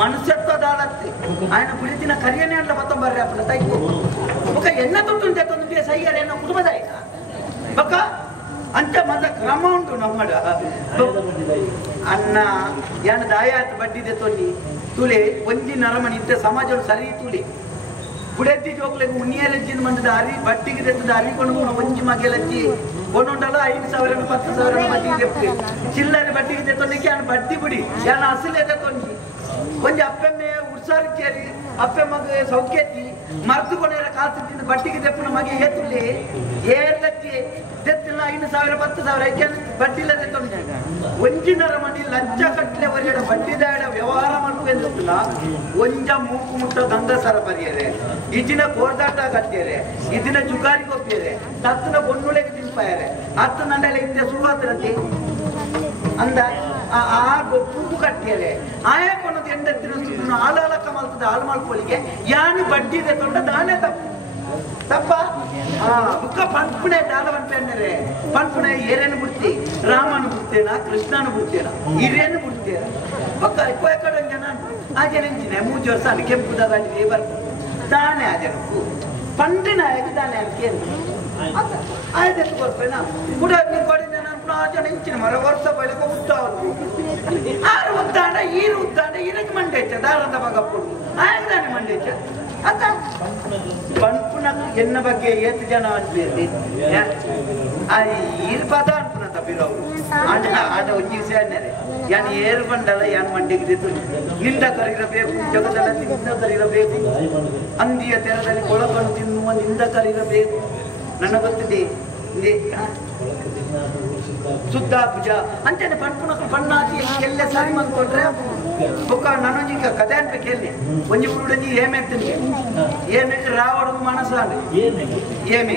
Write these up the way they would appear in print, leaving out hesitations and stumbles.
ಮನುಷ್ಯತ್ವದ ಆಳತ್ತೆ ఆయన ಕುಳಿತಿನ ಕರಿಯನೇ ಅಂತ ಬತ್ತ ಬರ್ರಿ ಅಪ್ಪ ತೈಕು ಬಕ ಎನ್ನ ತೊಂದು ತೊಂದು ಬೇ ಸೈಯರೆ ಏನೋ ಕುಟುಂಬದಾಯ ಬಕ ಅಂತ ಮದ ಕ್ರಮ ಉಂಟು ನಮ್ಮಡ ಅನ್ನ ಯಾನ ದಾಯಾತ್ ಬಡ್ಡಿದೆ ತೊಂದಿ ತುಳೆ ಒಂಜಿ ನರಮಣಿ ಇದ್ದ ಸಮಾಜ ಸರಿ ತುಳೆ ಬುಡೆತ್ತಿ ಜೋಕ್ಲೆಗೆ ಉಣ್ಣಿಯಲಜ್ಜಿನ ಮಂಡದ ಅರಿ ಬಟ್ಟಿಗೆ ತೆತ್ತದ ಅರಿಕೊಂಡು ಒಂಜಿ ಮಗೆಲಜ್ಜಿ ಒಂದೊಂದಲ್ಲ 5,000 10,000 ಮಟ್ಟಿಗೆ ಚಿಲ್ಲರೆ ಬಟ್ಟಿಗೆ ತೆತ್ತೊಂದಿಕ್ಕೆ ಯಾನ ಬಡ್ಡಿ ಬಿಡಿ ಯಾನ ಅಸಲೇ ತೆತ್ತೊಂದಿ ಒಂಜಿ ಅಪ್ಪೆಮ್ಮೆ ಉಡ್ಸಾರಿಕೇರಿ ಅಪ್ಪೆ ಮಗ ಸೌಖ್ಯತಿ ಮರ್ದು ಕೊನೆಯ ಕಾಸಿನ ಬಟ್ಟಿಗೆ ತೆಪ್ಪನ ಮಗೆ ಏತುಲ್ಲಿ ಏರ್ಲಜ್ಜಿ ತೆತ್ತಿಲ್ಲ 5,000 10,000 ಐಕೆ ಬಡ್ಡಿಲ್ಲ ತೆತ್ತೊಂದಿ ಒಂಜಿನರ ಮನಿ ಲಂಚ ಕಟ್ಲೆ ವರೆಡ ಬಡ್ಡಿದಾಡ ವ್ಯವಹಾರ ಮಾಡ್ಬೇಕಿಲ್ಲ ಒಂಜ ಮೂಕು ಮುಟ್ಟ ಗಂಗಸರ ಬರಿಯರೆ ಇದಿನ ಕೋರ್ದಾಟ ಕಟ್ಟಿಯರೆ ಇದಿನ ಜುಗಾರಿ ಕೊಪ್ಪಿಯರೆ ತತ್ತನ ಬೊನ್ನುಳೆಗೆ ತಿನ್ಪಾಯರೆ ಹತ್ತು ನಂಡೆಲ್ಲ ಹಿಂದೆ ಸುಳ್ವಾತ್ರತಿ ಅಂದ ಆ ಗೊಪ್ಪು ಕಟ್ಟಿಯರೆ ಆಯಾ ಕೊನದ ಎಂಡತ್ತಿನ ಆಲಾಲಕ್ಕ ಮಲ್ತದ ಹಾಳು ಮಾಡ್ಕೊಳ್ಳಿಗೆ ಯಾನು ಬಡ್ಡಿ ತೊಂಡ ದಾನೆ ತಪ್ಪು ತಪ್ಪ ಬುಕ್ಕ ಪಂಪುಣೆ ದಾಲವಂತೇನರೆ ಪಂಪುಣೆ ಏರೇನು ಬಿಡ್ತಿ ರಾಮನು ಬಿಡ್ತೇನ ಕೃಷ್ಣನು ಬಿಡ್ತೇನ ಹಿರೇನು ಬಿಡ್ತೇನ ಬಕ್ಕ ಎಕ್ಕಡೆ ಜನ ಆ ಜನ 3 ವರ್ಷ ಅಲ್ಲಿ ಕೆಂಪುದಾಗಿ ಬರ್ತಾರೆ ದಾನೆ ಆ ಜನಕ್ಕೂ ಪಂಡಿನ ದಾನೆ ಅದಕ್ಕೆ ಆಯ್ತು ಕೊಡ್ಬೇನ ಕೂಡ ಕೊಡಿ ಜನ ಆ ಜನ ಇಂಚಿನ ಮರ ವರ್ಷ ಬೆಳಕ ಉದ್ದಾವರು ಆರು ಉದ್ದಾಡ ಈರು ಉದ್ದಾಡ ಇದಕ್ಕೆ ಮಂಡೇಚ ದಾರದ ಮಗಪ್ಪು ಆಯ್ತಾನೆ ಮಂಡೇಚ ಅತ್ತ ಪಂಪುನ ಎನ್ನ ಬಗ್ಗೆ ಏತು ಜನ ಅನ್ಬೇಡಿ ಈರು ಪದ ಅನ್ಪುನಂತ ಬಿರೋರು ಆಡ ಒಂಜಿ ಸೇನರೆ ಯಾನ್ ಏರು ಬಂಡಲ್ಲ ಯಾನ್ ಮಂಡಿಗೆ ನಿಂದ ಕರಿರಬೇಕು ಜಗದಲ್ಲಿ ನಿಂದ ಕರಿರಬೇಕು ಅಂದಿಯ ತೆರದಲ್ಲಿ ಕೊಳಕನ್ನು ತಿನ್ನುವ ನಿಂದ ಕರಿರಬೇಕು ನನ್ನ ಗೊತ್ತಿದೆ ಶುದ್ಧ ಪೂಜ ಅಂತೇನೆ ಪಂಪುನ ಪಣ್ಣಾತಿ ಎಲ್ಲ ಸರಿ ಮಾಡ್ಕೊಂಡ್ರೆ ಬೊಕ್ಕ ನಾನೊಂಜಿ ಕಥೆ ಅನ್ಬೇಕು ಎಲ್ಲಿ ಒಂಜಿ ಹುಡುಗಿ ಏಮೆತ್ತೀನಿ ಏಮೆಕ್ಕೆ ರಾವಣ ಮನಸ್ಸಾನೆ ಏಮೆ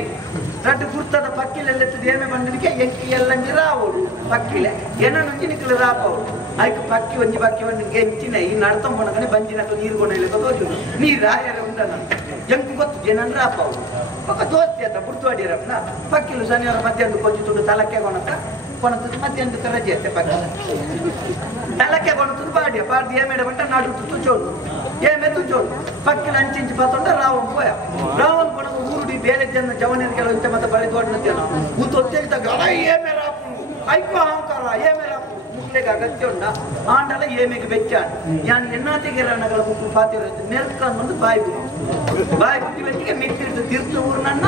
ರಡ್ಡು ಗುರ್ತದ ಪಕ್ಕಿಲೆಲ್ಲೆತ್ತದ ಏಮೆ ಬಂದನಿಗೆ ಎಂಕಿ ಎಲ್ಲಂಜಿ ರಾವಡು ಪಕ್ಕಿಲೆ ಏನೊಂಜಿ ನಿಕ್ಕಲು ರಾಪವು ಅದಕ್ಕೆ ಪಕ್ಕಿ ಒಂಜಿ ಪಕ್ಕಿ ಬಂದಿಗೆ ಎಂಚಿನ ಈ ನಡ್ತಂಬೊಣಗನೆ ಬಂಜಿನಕ ನೀರು ಕೊಂಡ ತೋಜು ನೀರು ರಾಯರ ಉಂಟನ ಎಂಕು ಗೊತ್ತು ಜನನ್ ರಾಪವು ಪಕ್ಕ ದೋಸ್ತಿ ಅಂತ ಬುಡ್ತುವಾಡಿರಪ್ಪನ ಪಕ್ಕಿಲು ಶನಿವಾರ ಮಧ್ಯಾಹ್ನ ಕೊಂಚ ತುಡು ತಲಕ್ಕೆ ಕೊಣಕ ಕೊಣತು ಮಧ್ಯಾಹ್ನಕ್ಕೆ ರಜೆ ಅಂತೆ ಪಕ್ಕ ತಲಕ್ಕೆ ಕೊಣತು ಪಾಡಿ ಏಮೇಡ ಬಂಟ ನಾಡು ತುಚ್ಚೋಡು ಏಮೆ ತುಚ್ಚೋಡು ಪಕ್ಕಿಲು ಅಂಚಿಂಚು ಬತ್ತೊಂಡ ರಾವಣ ಪೋಯ ರಾವಣ ಕೊಣಕ ಊರುಡಿ ಬೇರೆ ಜನ ಜವನಿಯರಿಗೆ ಇಂತ ಮತ್ತೆ ಬರೆದೋಡ್ನತ್ತೇನೋ ಉತ್ತೊತ್ತೇಳ್ತಾಗ ಏಮೆ ರಾಪು ಐಕೋ ಅಹಂಕಾರ ಏಮೆ ರಾಪು ಮುಗ್ಲೆಗೆ ಅಗತ್ಯ ಉಂಡ ಆಂಡಲ ಏಮೆಗೆ ಬೆಚ್ಚ ಯಾನ್ ಎನ್ನಾತಿಗೆ ರಣಗಳ ಮುಕ್ಕು ಪಾತಿರ ನೆಲ್ಕೊಂಡು ಬಂದು ಬಾಯಿ ಬಿಟ್ಟು ಬೆಚ್ಚಿಗೆ ಮಿತ್ತಿಡ್ದು ತಿರ್ತು ಊರ್ನನ್ನ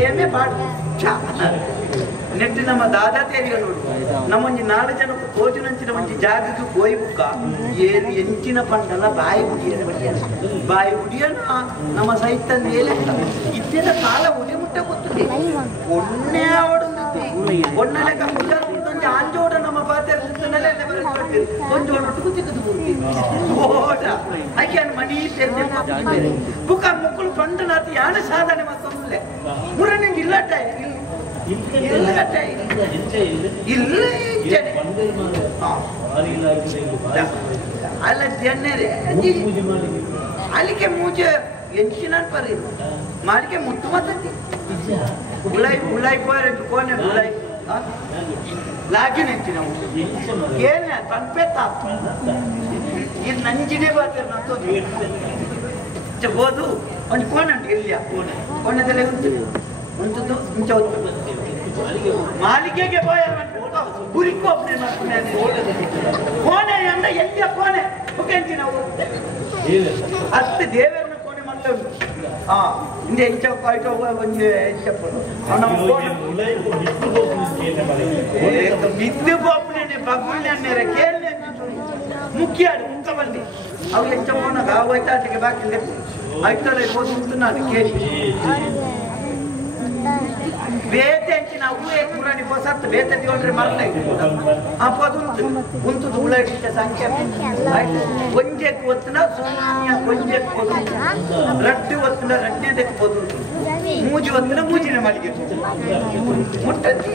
ಏಮೆ ಪಾಡ್ ನೆಟ್ಟು ನಮ್ಮ ದಾದಾ ತೇರಿಯ ನೋಡು ನಮ್ಮೊಂಜಿ 4 ಜನಕ್ಕೂ ತೋಜಿನಂಚಿನ ಒಂಜಿ ಜಾಗಕ್ಕೆ ಗೋಯಿ ಬುಕ್ಕ ಏನು ಎಂಚಿನ ಪಂಡಲ ಬಾಯಿ ಉಡಿಯನ ನಮ್ಮ ಸಹಿತ ಮೇಲೆ ಇದ್ದಿನ ಕಾಲ ಉಡಿ ಮುಟ್ಟ ಗೊತ್ತದೆ ಒಣ್ಣೆ ಆವಡೊಂದು ಒಣ್ಣಲೆಕ್ಕ ಮುದ್ದಾರ ಉಂಟೊಂಜಿ ಆಂಜೋಡ ನಮ್ಮ ಪಾತ್ರೆ ಒಂಜೋಡು ತಿಕ್ಕದು ಓಡ ಆಕೆಯನ್ನು ಮಣಿ ಸೇರಿ ಬುಕ್ಕ ಮಕ್ಕಳು ಪಂಡನಾತಿ ಯಾಣ ಸಾಧನೆ ಮತ್ತೊಂದುಲೆ ಮುರನಿಂಗ್ ಇಲ್ಲಟ ಅಲ್ಲ ಜನರೇ ಅಲ್ಲಿಗೆ ಮೂಜೆ ಎಂಚಿನ ಪರಿ ಮಾಲಿಗೆ ಮುಟ್ಟು ಮಾತಂತಿ ಗುಳಾಯಿ ಪೋರೆ ಕೋನೆ ಗುಳಾಯಿ ಲಾಗಿ ನಿಂತಿ ನಾವು ಏನ ಪಂಪೆ ತಾಪ ಇದು ನಂಜಿನೇ ಬಾತಿರ ನಂತೋದು ಹೋದು ಒಂದು ಕೋಣೆ ಉಂಟು ಇಲ್ಲಿಯ ಕೋಣೆದಲ್ಲೇ ಉಂಟು ಮುಂಚೆ ಮಾಲಿಗೆಗೆ ಬಾಯ ಗುರಿಕೋಪನೆ ಕೋಣೆ ಅಂದ ಎಲ್ಲಿಯ ಕೋಣೆ ಹೋಗಿ ನಾವು ಅಷ್ಟು ದೇವರನ್ನ ಕೋಣೆ ಮಾಡ್ತಾ ಉಂಟು ಹಿಂದೆ ಹೆಂಚಪ್ಪ ಒಂಜಿ ಹೆಂಚಪ್ಪ ಮಿದ್ದು ಬೋಪನೆ ಬಗ್ಗುಣ್ಣೆ ಕೇಳಿ ಮುಖ್ಯ ಮುಖಬಂದಿ ಅವು ಹೆಂಚಪ್ಪನಾಗ ಹೋಯ್ತಾಟಿಗೆ ಬಾಕಿ ಆಯ್ತಲ್ಲ ಹೋದು ನಾನು ಕೇಳಿ ಬೇತೆ ಅಂಚಿನ ಹೂವೆ ಪುರಾಣಿ ಹೊಸತ್ತು ಬೇತೆ ತಗೊಂಡ್ರೆ ಮರಲ ಆ ಪದುಂಟು ಉಂಟು ಉಳ್ಳಾಗಿಟ್ಟ ಸಂಖ್ಯೆ ಒಂಜೆಕ್ ಒತ್ತಿನ ಸೂನ್ಯ ಒಂಜೆಕ್ ಪದುಂಟು ರಡ್ಡು ಒತ್ತಿನ ರಡ್ಡೇದಕ್ಕೆ ಪದುಂಟು ಮೂಜಿ ಒತ್ತಿನ ಮೂಜಿನ ಮಳಿಗೆ ಮುಟ್ಟಂತಿ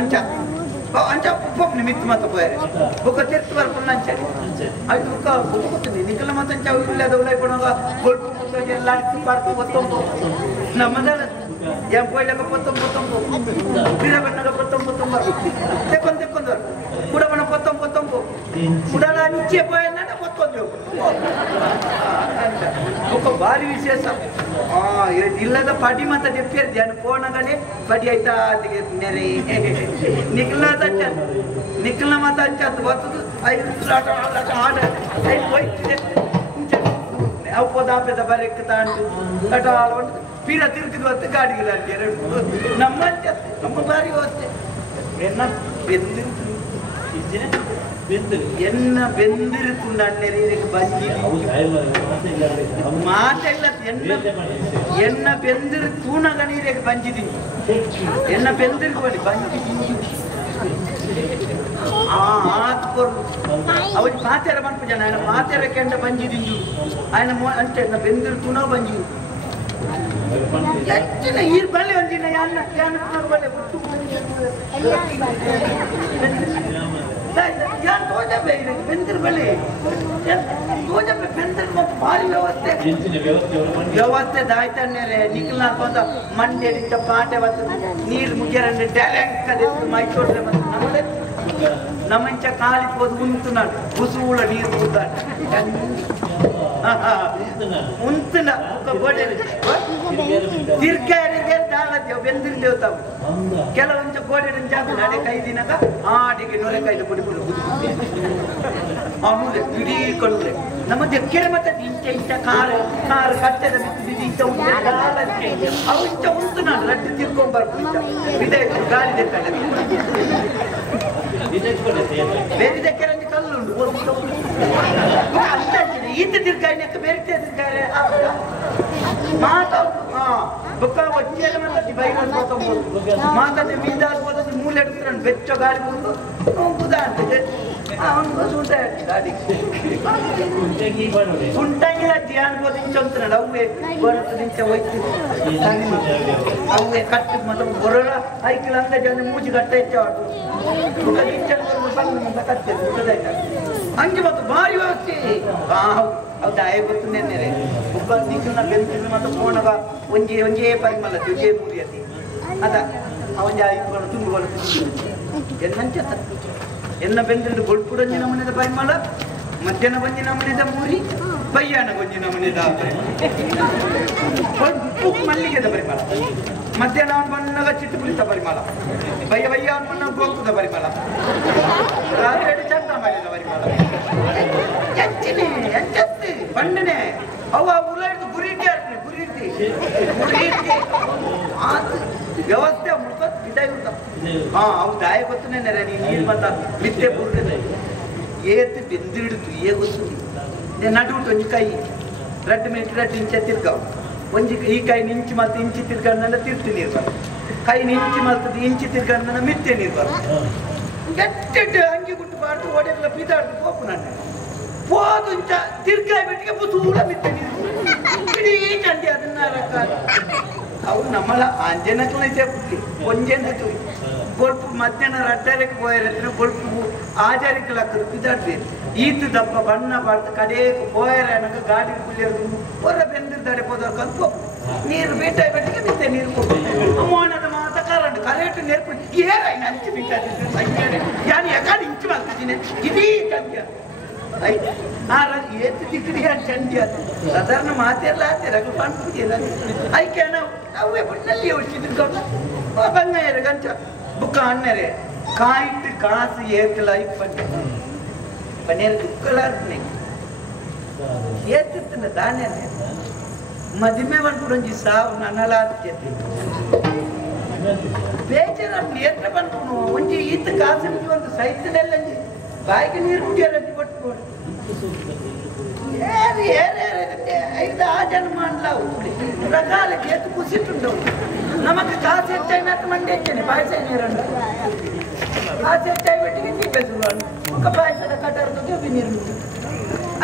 ಅಂಚ ಅಂಚ ಪೊಪ್ಪನಿ ಮಿತ್ತು ಮತ್ತ ಪೋಯರೆ ಬೊಕ್ಕ ತಿರ್ತು ಬರ್ಕೊಂಡು ಅಂಚರಿ ಅದು ಬೊಕ್ಕ ಗೊತ್ತಿದೆ ನಿಕಲ ಮತ್ತಂಚ ಇಲ್ಲದ ಉಳ್ಳಾಯಿ ಕೊಡುವಾಗ ಗೊಲ್ಪು ಎಲ್ಲ park ಗೊತ್ತೊಂಬು ನಮ್ಮದಲ್ಲ yang poin lega potong-potong bila benar potong-potong baru tekon-tekon baru udah mana potong-potong ಉಡಲ ಅಂಚೆ ಪೋಯನ್ನ ಮತ್ತೊಂದು ఒక భారీ విశేషం ఇల్లద పడి మత చెప్పారు జన పోనగానే పడి అయితే నెరే నిఖిల మత అంచదు వస్తుంది ఆడ పోదా పెద్ద బరి ఎక్కుతా అంటూ అటు పీర తిరుగుతూ వస్తే గాడికి రండి నమ్మ భారీ వస్తే ಎನ್ನ ಬೆಂದಿರುತ್ತುಂಡೇ ಬಂಜಿ ಮಾತೆಲ್ಲ ಎನ್ನ ಬೆಂದಿರು ತೂನಗ ನೀರಿಗೆ ಬಂಜಿದ್ದೀನಿ ಎನ್ನ ಬೆಂದಿರ್ಕೊಳ್ಳಿ ಬಂಜಿ ಅವ್ರಿಗೆ ಮಾತಾರ ಬಂತು ಜನ ఆయన ಮಾತಾರ ಕೆಂಡ ಬಂಜಿದ್ದೀನಿ ఆయన అంటే ఎన్న ಬೆಂದಿರು ತೂನಗ ಬಂಜಿ ಹೆಚ್ಚಿನ ಈರ್ ಬಳ್ಳಿ ಒಂದಿನ ಯಾನ ಬಳ್ಳಿ ಯಾರು ತೋಜಬೆ ಬೆಂದಿರು ಬಳಿ ತೋಜಬೆ ಬೆಂದಿರು ಭಾರಿ ವ್ಯವಸ್ಥೆ ದಾಯ್ತಾನೆ ನಿಖಿಲ್ ಅಂತ ಮಂಡ್ಯದಿಂದ ಪಾಟೆ ಬರ್ತದೆ ನೀರು ಮುಗಿಯರಂದ್ರೆ ಡೈರೆಕ್ಟ್ ಅದೆತ್ತು ಮೈಸೂರು ಮತ್ತೆ ನಮ್ಮಂಚ ಕಾಲಿ ಹೋದ್ ಉಂಟುನಾಡು ಕುಸುಳ ನೀರು ಕೂತಾಡು ಉಂಟುನ ತಿರ್ಗಾರಿಗೆ ದಾಳದೇವ್ ಬೆಂದಿರ್ದೇವ್ ತಾವು ಕೆಲವೊಂದು ಗೋಡೆ ಜಾಗ ನಡೆ ಕೈ ದಿನಕ ಆಡಿಗೆ ನೊರೆ ಕೈದು ಪುಡಿ ಪುಡಿ ಬುದ್ಧಿ ಆಮೇಲೆ ಇಡೀ ಕಡುಲೆ ನಮ್ಮ ಕೆರೆ ಮತ್ತೆ ಇಂಚ ಕಾರು ಕಟ್ಟದ ಇಂಚ ಅವು ಇಂಚ ಉಂಟು ನಾನು ರಡ್ಡು ತಿರ್ಕೊಂಡ್ ಬರ್ಬೋದು ವಿಧೇಯಕ ಗಾಳಿ ದೇಕಾಡ ಬೇರೆ ಕೆರೆ ಕಲ್ಲು ಉಂಟು ಅಂತ ಈತ ತಿರ್ಗಾಯಿನಕ್ಕೆ ಬೇರೆ ತಿರ್ಗಾರೆ ಮಾತಾಡು ಬೊಕ್ಕ వచ్చేది మనకి బైబిల్ పోతాం మాతది మీద పోతుంది మూల ఎడుతున్నాడు బెచ్చ గాడి ముందు బుదా అంటే అవును చూంటాయి గాడి ఉంటాయి ధ్యాన పోతించుతున్నాడు అవే బొరతించే వచ్చి అవే కట్టు మొత్తం బొరల ఐకిలంగా జన మూచి కట్టేచ్చాడు ఒక నిచ్చడు సంగ కట్టేది అంగి మొత్తం భారీ వచ్చి ಅವು ದಾಯ ಗೊತ್ತುಂಡೇನೆ ಒಬ್ಬ ನಿಖಿಲ್ನ ಬೆಂತಿನ ಮತ್ತು ಕೋಣಗ ಒಂಜೇ ಪರಿಮಳ ಒಂಜೇ ಮೂರಿಯತಿ ಅದ ಅವನ ಇಟ್ಕೊಂಡು ತುಂಬಿಕೊಂಡು ಎನ್ನಂಚತ ಎನ್ನ ಬೆಂದಿದ್ದು ಗೊಳ್ಪುಡೊಂಜಿನ ಮನೆದ ಪರಿಮಳ ಮಧ್ಯಾಹ್ನ ಬಂಜಿನ ಮನೆದ ಮೂರಿ ಬಯ್ಯಾನ ಗೊಂಜಿನ ಮನೆದ ಮಲ್ಲಿಗೆದ ಪರಿಮಳ ಮಧ್ಯಾಹ್ನ ಅವನು ಬಣ್ಣಗ ಚಿಟ್ಟು ಪುರಿತ ಪರಿಮಳ ಬಯ್ಯ ಅವನು ಬಣ್ಣ ಗೋಪುದ ಪರಿಮಳ ರಾತ್ರಿ ಚಂದ ಮಾಡಿದ ಪರಿಮಳ ಬಣ್ಣನೆ ಅವ ಉಲಾಡ್ದು ಗುರಿಟಿ ಆಡ್ತೀನಿ ಗುರಿಟಿ ವ್ಯವಸ್ಥೆ ಮುಖತ್ ಬಿದ್ದಾಗಿ ಉಂಟಾವ ಅವು ದಾಯ ಗೊತ್ತನೇ ನೀರು ಮತ್ತ ಮಿತ್ತೆ ಬುರ್ಗದೆ ಏತ್ ಬೆಂದಿಡ್ತು ಗೊತ್ತು ನಡು ಒಂಜಿ ಕೈ ರಡ್ಡು ಮಿನಿಟ್ ರಡ್ಡು ಇಂಚ ತಿರ್ಗಾವ್ ಒಂಜಿ ಈ ಕೈ ಇಂಚಿ ಮಲ್ತ ಇಂಚಿ ತಿರ್ಗಣ್ಣ ತಿರ್ತಿ ನೀರು ಬರ ಕೈ ಇಂಚಿ ಮಲ್ತದ ಇಂಚಿ ತಿರ್ಗಣ್ಣ ಮಿತ್ತೆ ನೀರು ಬರ ಎಟ್ಟೆಟ್ಟು ಅಂಗಿ ಗುಟ್ಟು ಬಾರ್ದು ಒಡೆಲ್ಲ ಬಿದ್ದಾಡ್ದು ಕೋಪು ನನ್ನ పోదుంచ తిర్గాయి పెట్టిగా పుతూల మిత్తని ఇడి చండి అదన్నారక అవు నమ్మల అంజనకులైతే పుట్టి కొంజనకు గొల్పు మధ్యాహ్న రడ్డరికి పోయారత్న గొల్పు ఆచారికులకు బిదాడ్ది ఈతు దప్ప బಣ್ಣ పడత కడేకు పోయారనక గాడి కులేరు పొర బెందిరు దడిపోదారు కలుపు నీరు బీటాయి పెట్టిగా మిత్తే నీరు అమ్మోనద మాత కరెంట్ నేర్పు ఏరైనా అంచి బిట్టాది యాని ఎక్కడ ఇంచి మల్తదినే ఇది చండి ಏತು ದಿಕ್ಕಡಿ ಚಂಡಿ ಅದು ಸಾಧಾರಣ ಮಾತೆಲ್ಲ ರಘು ಪಂಪಿಲ್ಲ ಐಕೆ ಅವೇ ಬಣ್ಣಲ್ಲಿ ಹೊಡಿಸಿದ್ರು ಬಂಗಾಯರ ಗಂಟ ಬುಕ್ಕ ಅನ್ನರೆ ಕಾಯಿಟ್ಟು ಕಾಸು ಏತಲ ಇಪ್ಪಟ್ಟು ಪನ್ನೀರು ದುಕ್ಕಲಾರ್ನೆ ಏತಿರ್ತನ ದಾನೆ ಮದುವೆ ಬಂದ್ಬಿಡೊಂಜಿ ಸಾವು ನನ್ನಲಾಗ್ತೈತಿ ಬೇಜಾರ ಏತ್ರ ಬಂದ್ಬಿಡು ಒಂಜಿ ಈತ ಕಾಸು ಒಂದು ಸೈತನೆಲ್ಲ ಬಾಯಿಗೆ ನೀರು ಕುಡಿಯೋರಂತೆ ಕೊಟ್ಟು ಐದು ಆ ಜನ್ಮ ಅನ್ಲಾವು ರಕಾಲಕ್ಕೆ ಎತ್ತು ಕುಸಿಟ್ಟುಂಡವು ನಮಗೆ ಕಾಸು ಹೆಚ್ಚಾಯಿನಟ್ಟು ಮಂಡಿ ಹೆಚ್ಚೇನೆ ಪಾಯಸ ನೀರನ್ನು ಕಾಸು ಹೆಚ್ಚಾಗಿ ಬಿಟ್ಟಿಗೆ ನೀರು ಮುಖ ಪಾಯಸದ ಕಟ್ಟರ್ದು ನೀರು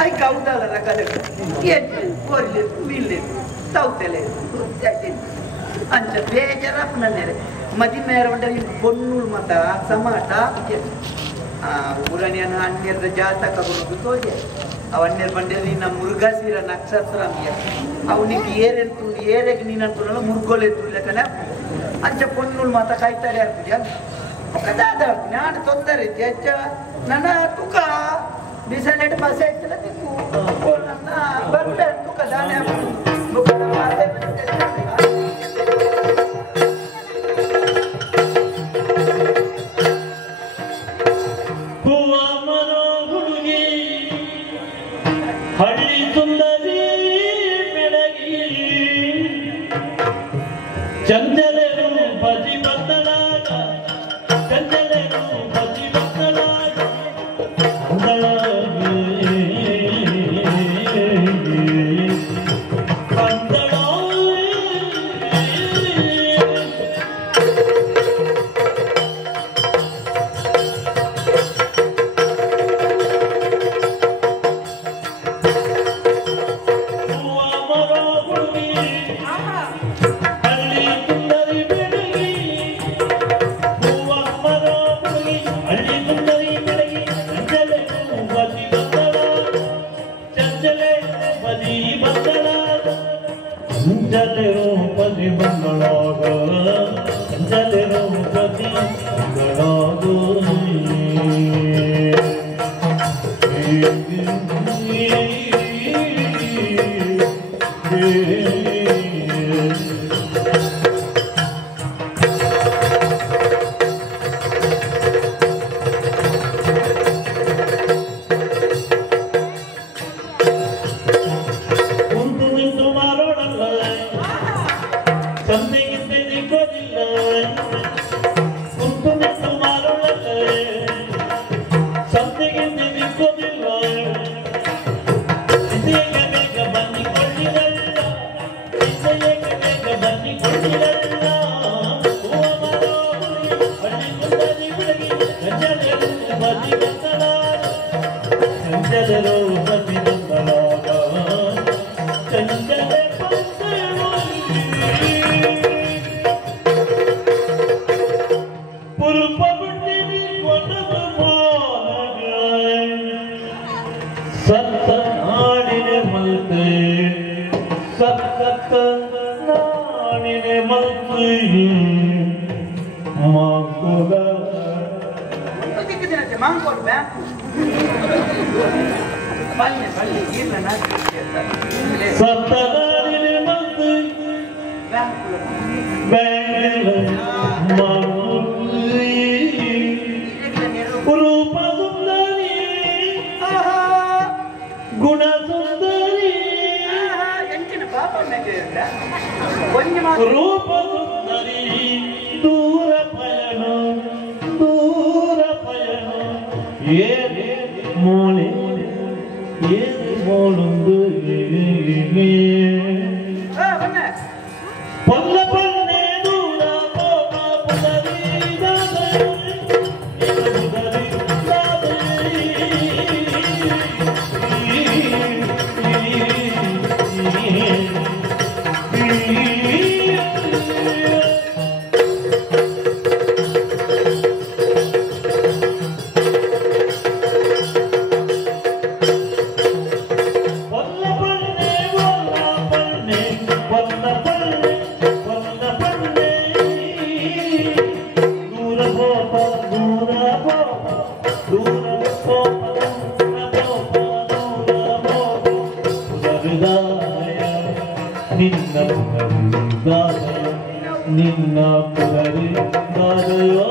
ಐ ಕೌದಲ್ಲ ರಕಾಲ ಕೋರ್ಲಿ ಬೀಳ್ಲಿ ತೌತೆಲೆ ಅಂಚ ಬೇಜಾರಪ್ಪ ನನ್ನೇರೆ ಮದಿಮೇರ ಉಂಟಲ್ಲಿ ಬೊಣ್ಣುಳು ಮತ ಸಮಾಟ ಊರಣಿಯನ್ನ ಅನ್ಯರದ ಜಾತಕ ತೋಜೆ ಅವನ್ನೇರು ಬಂದಿರಲಿ ನಮ್ಮ ಮುರುಘಾಸೀರ ನಕ್ಷತ್ರ ಅವನಿಗೆ ಏರೆಂತು ಏರೆಗೆ ನೀನಂತೂ ಮುರುಗೋಲೆಂತು ಇಲ್ಲಕನ ಅಂಚ ಪೊಣ್ಣುಳು ಮಾತ ಕಾಯ್ತಾರೆ ಅರ್ಪುಜ ನಾನು ತೊಂದರೆ ಹೆಚ್ಚ ನನ್ನ ತುಕ ಬಿಸಲೆಟ್ ಬಸ್ ಐತಲ್ಲ ಬರ್ಬೇಕು ಕದಾನೆ ಬುಕ್ಕದ ಮಾತೆ ಹಳ್ಳಿ ಸುಂದರಿ ಬೆಳಗಿ ಚಂದಲೆರು ಬಜಿ ಬದಲಾಗ ಚಂದಲೆರು ಬಜಿ ಬದಲಾಗ ಪದಿ ಬಂದಳಾಗ ಜಲೆರೋ ಪದಿ ಬಂದಳಾಗ ಸತ್ತ ನಾಡಿನ ಮಲ್ತೆ ಸತ್ತ ನಾಡಿನ ಮಲ್ತೆ ಮಾಂಕೋದ ಮಾಂಕೋಡ್ ಬ್ಯಾಂಕು ಸತ್ತ ನಾಡಿನ ಮಲ್ತೆ ಬ್ಯಾಂಕ್ ರೂಪ ಸುಂದರಿ ಗುಣ ಸುಂದರಿ ರೂಪ ಸುಂದರಿ ದೂರ ಪಯಣ ಏನೇ ಮೂಳೆ ಏನೇ ಮೋಳುಂದು ಪಲ್ಲ ಪಲ್ಲೆ ದೂರ ಪೋಪ ಪುದರಿ ನಿನ್ನ ಪುನರಿ ದಾದಯೋ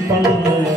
Pangalaman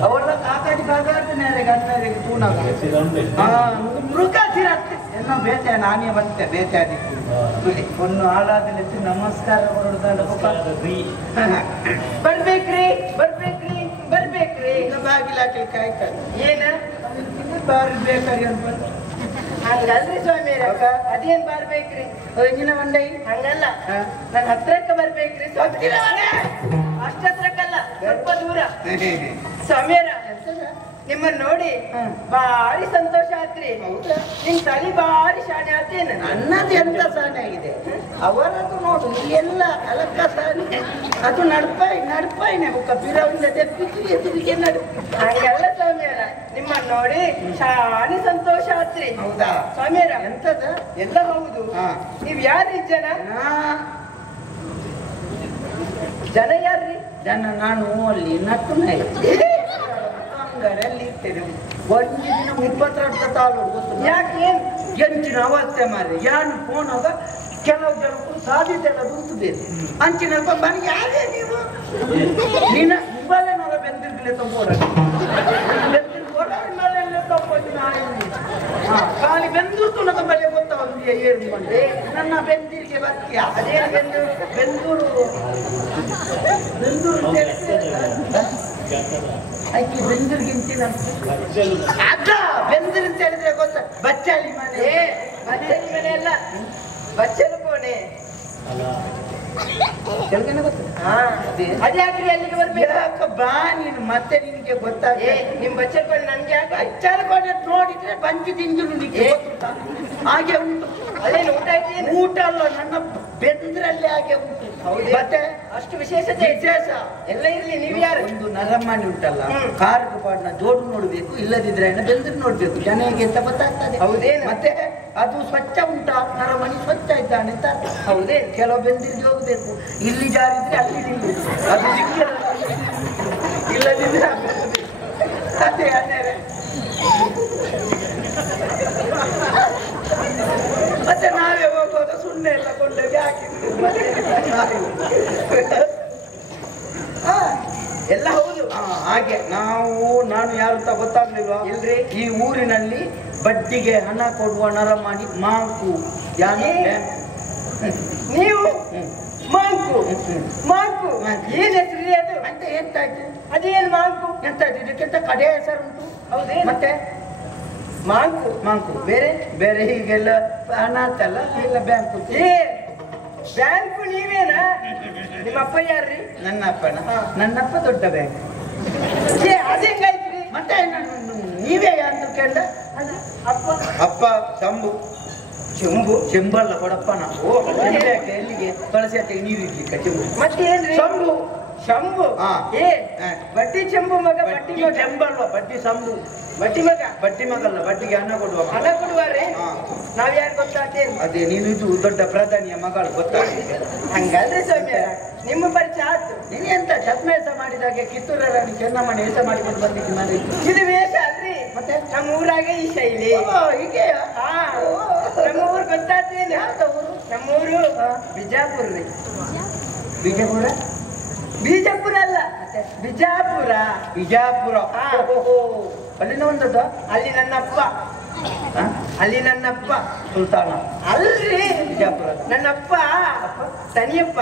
ಅವಳ ಕಾಕಾಟಿ ಕಾಕಾಡ್ತಾನೆ ಗಂಟರಿಗೆ ತೂನಾಗ ಮೃಗ ತಿರತ್ತೆ ಏನೋ ಬೇತೆ ನಾನೇ ಬಂತೆ ಬೇತೆ ಆದಿತ್ತು ಒಂದು ಹಾಳಾದಲ್ಲಿ ನಮಸ್ಕಾರ ಹೊರಡ್ದಲ್ಲ ಬರ್ಬೇಕ್ರಿ ಬರ್ಬೇಕ್ರಿ ಬರ್ಬೇಕ್ರಿ ಬಾಗಿಲಾಕಿ ಕಾಯ್ತಾರೆ ಏನ ಬರ್ಬೇಕ್ರಿ ಅಂತ ಹಂಗಲ್ರಿ ಸ್ವಾಮಿ ಅದೇನ್ ಬರ್ಬೇಕ್ರಿ ಇಂಜಿನ ಮಂಡೈ ಹಂಗಲ್ಲ ನನ್ ಹತ್ರಕ್ಕ ಬರ್ಬೇಕ್ರಿ ಅಷ್ಟತ್ರಕ್ಕಲ್ಲ ಸ್ವಲ್ಪ ದೂರ ಸ್ವಾಮಿಯರ ನಿಮ್ಮನ್ನ ನೋಡಿ ಬಾರಿ ಸಂತೋಷ ಆತ್ರಿ ನಿಮ್ ತಲೆ ಬಾರಿ ಶಾಣೆ ಆತೇನ ನನ್ನದು ಎಂತ ಶಾಣೆ ಆಗಿದೆ ಅವರದ್ದು ನೋಡು ಎಲ್ಲ ಅಲಕ್ಕ ಶಾಣೆ ಅದು ನಡ್ಪಾಯಿನೇ ಬುಕ್ಕ ಬಿರವಿಂದ ತೆಪ್ಪಿದ್ರಿ ಎದುರಿಗೆ ಹಂಗೆಲ್ಲ ಸ್ವಾಮಿಯರ ನಿಮ್ಮನ್ನ ನೋಡಿ ಶಾಣೆ ಸಂತೋಷ ಆತ್ರಿ ಹೌದಾ ಸ್ವಾಮಿಯರ ಎಂತದ ಎಲ್ಲ ಹೌದು ನೀವ್ ಯಾರ್ರಿ ಜನ ಯಾರ್ರಿ ಜನ ನಾನು ಅಲ್ಲಿ ನಟ್ಟು ಅಂಗರಲ್ಲಿ ಇರ್ತೇನೆ ಒಂದು ದಿನ 32 ತಾಳು ಗೊತ್ತು ಯಾಕೆ ಎಂಚಿನ ಅವಸ್ಥೆ ಮಾರಿ ಯಾರು ಫೋನ್ ಆಗ ಕೆಲವು ಜನಕ್ಕೂ ಸಾಧ್ಯತೆ ಎಲ್ಲ ದುಂತುಬೇಕು ಅಂಚಿನಲ್ಪ ಬನ್ನಿ ಯಾರೇ ನೀವು ನೀನ ಮೊಬೈಲಿನಲ್ಲ ಬೆಂದಿರ್ಲಿಲ್ಲ ತಗೋಡ ಖಾಲಿ ಬೆಂದೂರು ನಮ್ಮ ಬಲೆ ಗೊತ್ತ ಒಂದು ಏರ್ಕೊಂಡೆ ನನ್ನ ಬೆಂದಿರಿಗೆ ಬರ್ತೀಯ ಅದೇ ಬೆಂದೂರು ಆಯ್ಕೆ ಬೆಂದೂರಿಗಿಂತ ಅದ ಬೆಂದೂರು ಅಂತ ಹೇಳಿದ್ರೆ ಗೊತ್ತ ಬಚ್ಚಾಳಿ ಮನೆ ಬಚ್ಚಾಳಿ ಮನೆ ಅಲ್ಲ ಬಚ್ಚಲು ಕೋಣೆ ಅದೇ ಯಾಕ್ರಿ ಅಲ್ಲಿಗೆ ಬರ್ಬೇಕು ಬಾ ನೀನು ಮತ್ತೆ ನಿನಗೆ ಗೊತ್ತಾಗ ನಿಮ್ ಬಚ್ಚಲ್ ಕೋಣೆ ನನ್ಗೆ ಯಾಕೆ ಬಚ್ಚಲ್ ಕೋಣೆ ನೋಡಿದ್ರೆ ಬಂಚಿ ತಿಂಜಲು ಹಾಗೆ ಉಂಟು ಅದೇನು ಊಟ ಆಯ್ತು ಊಟ ಅಲ್ಲ ನನ್ನ ಬೆಂದ್ರಲ್ಲೇ ಹಾಗೆ ಉಂಟು ಮತ್ತೆ ಅಷ್ಟು ವಿಶೇಷತೆ ವಿಶೇಷ ಎಲ್ಲ ಇರ್ಲಿ ನೀವು ಯಾರು ಒಂದು ನರಮಣಿ ಉಂಟಲ್ಲ ಕಾರಿಗೆ ಪಾಡ್ನ ಜೋಡು ನೋಡ್ಬೇಕು ಇಲ್ಲದಿದ್ರೆ ಬೆಂದ್ರು ನೋಡ್ಬೇಕು ಜನ ಹೇಗೆ ಅಂತ ಗೊತ್ತಾಗ್ತದೆ ಹೌದೇನು ಮತ್ತೆ ಅದು ಸ್ವಚ್ಛ ಉಂಟಾ ನರಮಣಿ ಸ್ವಚ್ಛ ಇದ್ದಾನೆ ಅಂತ ಹೌದೇ ಕೆಲವು ಬೆಂದಿರಿಗೆ ಹೋಗ್ಬೇಕು ಇಲ್ಲಿ ಜಾರಿದ್ರೆ ಅಲ್ಲಿ ನಿಲ್ಬೇಕು ಅದು ಸಿಕ್ಕಿಲ್ಲ ಇಲ್ಲದಿದ್ರೆ ಅದೇ ಅದೇ ಮತ್ತೆ ನಾವೇ ಹೋಗುವಾಗ ಸುಣ್ಣೆ ಎಲ್ಲ ಕೊಂಡೋಗಿ ಹಾಕಿದ್ವಿ ಎಲ್ಲ ಹೌದು ಹಾಗೆ ನಾನು ಯಾರು ಅಂತ ಗೊತ್ತಾಗ್ಲಿಲ್ವಾ ಇಲ್ರಿ ಈ ಊರಿನಲ್ಲಿ ಬಡ್ಡಿಗೆ ಹಣ ಕೊಡುವ ನರಮಣಿ ಮಾಂಕು ನೀವು ಮಾಂಕು ಮಾಂಕು ಏನ್ ಹೆಸರು ಅದು ಅಂತ ಎಂತಾಯ್ತು ಅದೇನು ಮಾಂಕು ಎಂತಾಯ್ತು ಇದಕ್ಕಿಂತ ಕಡೆ ಹೆಸರು ಉಂಟು ಹೌದೇ ಮತ್ತೆ ಮಾಂಕು ಮಾಂಕು ಬೇರೆ ಬೇರೆ ಹೀಗೆಲ್ಲ ಹಣ ಅಂತಲ್ಲ ಇಲ್ಲ ಬ್ಯಾಂಕು ಬ್ಯಾಂಕು ನೀವೇನಾ ನಿಮ್ಮ ಅಪ್ಪ ಯಾರ್ರಿ ನನ್ನ ಅಪ್ಪನ ನನ್ನಪ್ಪ ದೊಡ್ಡ ಬ್ಯಾಂಕ್ ಅದೇಂಗಾಯ್ತ್ರಿ ಮತ್ತೆ ನೀವೇ ಅಂತ ಕೇಳ ಅಪ್ಪ ಶಂಭು ಚೆಂಬಲ್ಲ ಕೊಡಪ್ಪನ ಎಲ್ಲಿಗೆ ತುಳಸಿ ಹತ್ತಿಗೆ ನೀರು ಇರ್ಲಿಕ್ಕೆ ಚೆಂಬು ಮತ್ತೆ ಏನ್ರಿ ಶಂಭು ಶಂಭು ಬಡ್ಡಿ ಚೆಂಬು ಮಗ ಬಡ್ಡಿ ಮಗ ಚೆಂಬಲ್ವ ಬಡ್ಡಿ ಶಂಭು ಬಡ್ಡಿ ಮಗ ಬಡ್ಡಿ ಮಗಲ್ಲ ಬಡ್ಡಿಗೆ ಹಣ ಕೊಡುವಾರೆ ನಾವ್ ಯಾರು ಗೊತ್ತಾಗ್ತೇನೆ ಅದೇ ನೀನು ಇದು ದೊಡ್ಡ ಪ್ರಧಾನಿಯ ಮಗಳು ಗೊತ್ತಾಗ್ತದೆ ಹಂಗಾದ್ರೆ ಸ್ವಾಮಿ ನಿಮ್ಮ ಪರಿಚಯ ಆಯ್ತು ನೀನು ಎಂತ ಛತ್ಮೇಸ ಮಾಡಿದಾಗೆ ಕಿತ್ತೂರ ರಾಣಿ ಚೆನ್ನಮ್ಮನ ವೇಷ ಮಾಡಿಕೊಂಡು ಬಂದಿದ್ದು ನಾನು ಇದು ವೇಷ ಅಲ್ರಿ ಮತ್ತೆ ನಮ್ಮ ಊರಾಗೆ ಈ ಶೈಲಿ ಹೀಗೆ ನಮ್ಮ ಊರು ಗೊತ್ತಾಗ್ತೇನೆ ಯಾವ್ದ ಊರು ನಮ್ಮೂರು ಬಿಜಾಪುರ ರೀ ಬಿಜಾಪುರ ಬಿಜಾಪುರ ಅಲ್ಲ ಬಿಜಾಪುರ ಬಿಜಾಪುರ ಅಲ್ಲಿನ ಒಂದದ್ದು ಅಲ್ಲಿ ನನ್ನಪ್ಪ ಸುಲ್ತಾನ ಅಲ್ರಿ ಬಿಜಾಪುರ ನನ್ನಪ್ಪ ತನಿಯಪ್ಪ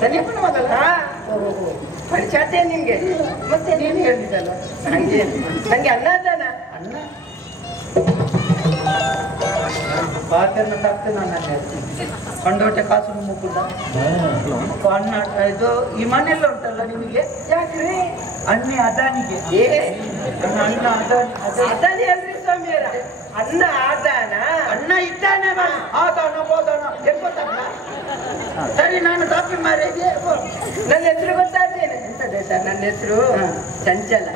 ತನಿಯಪ್ಪನ ಮಗಲ್ಲ ಪರಿಚಯ ನಿಮ್ಗೆ ಮತ್ತೆ ನೀನು ಹೇಳಿದ್ದಲ್ಲ ನಂಗೆ ಅನ್ನದಾನ ಅನ್ನ ಪಾತ್ರೆನ ತಪ್ಪೆ ನಾನು ಕಂಡೋಟೆ ಕಾಸು ಮುಕ್ಕುಂಡ ಅನ್ನ ಇದು ಈ ಮನೆಯಲ್ಲ ಉಂಟಲ್ಲ ನಿಮಗೆ ಯಾಕ್ರಿ ಅನ್ನಿ ಅದಾನಿಗೆ ಅನ್ನ ಅದಾನಿ ಅಲ್ರಿ ಸ್ವಾಮಿಯರ ಅನ್ನ ಆದಾನ ಅನ್ನ ಇದ್ದಾನೆ ಆದಾನ ಬೋದಾನ ಗೊತ್ತಾಗ ಸರಿ ನಾನು ಕಾಪಿ ಮಾರಿದೆ ನನ್ನ ಹೆಸರು ಗೊತ್ತಾಗ್ತೇನೆ ಎಂತ ದೇಶ ನನ್ನ ಹೆಸರು ಚಂಚಲ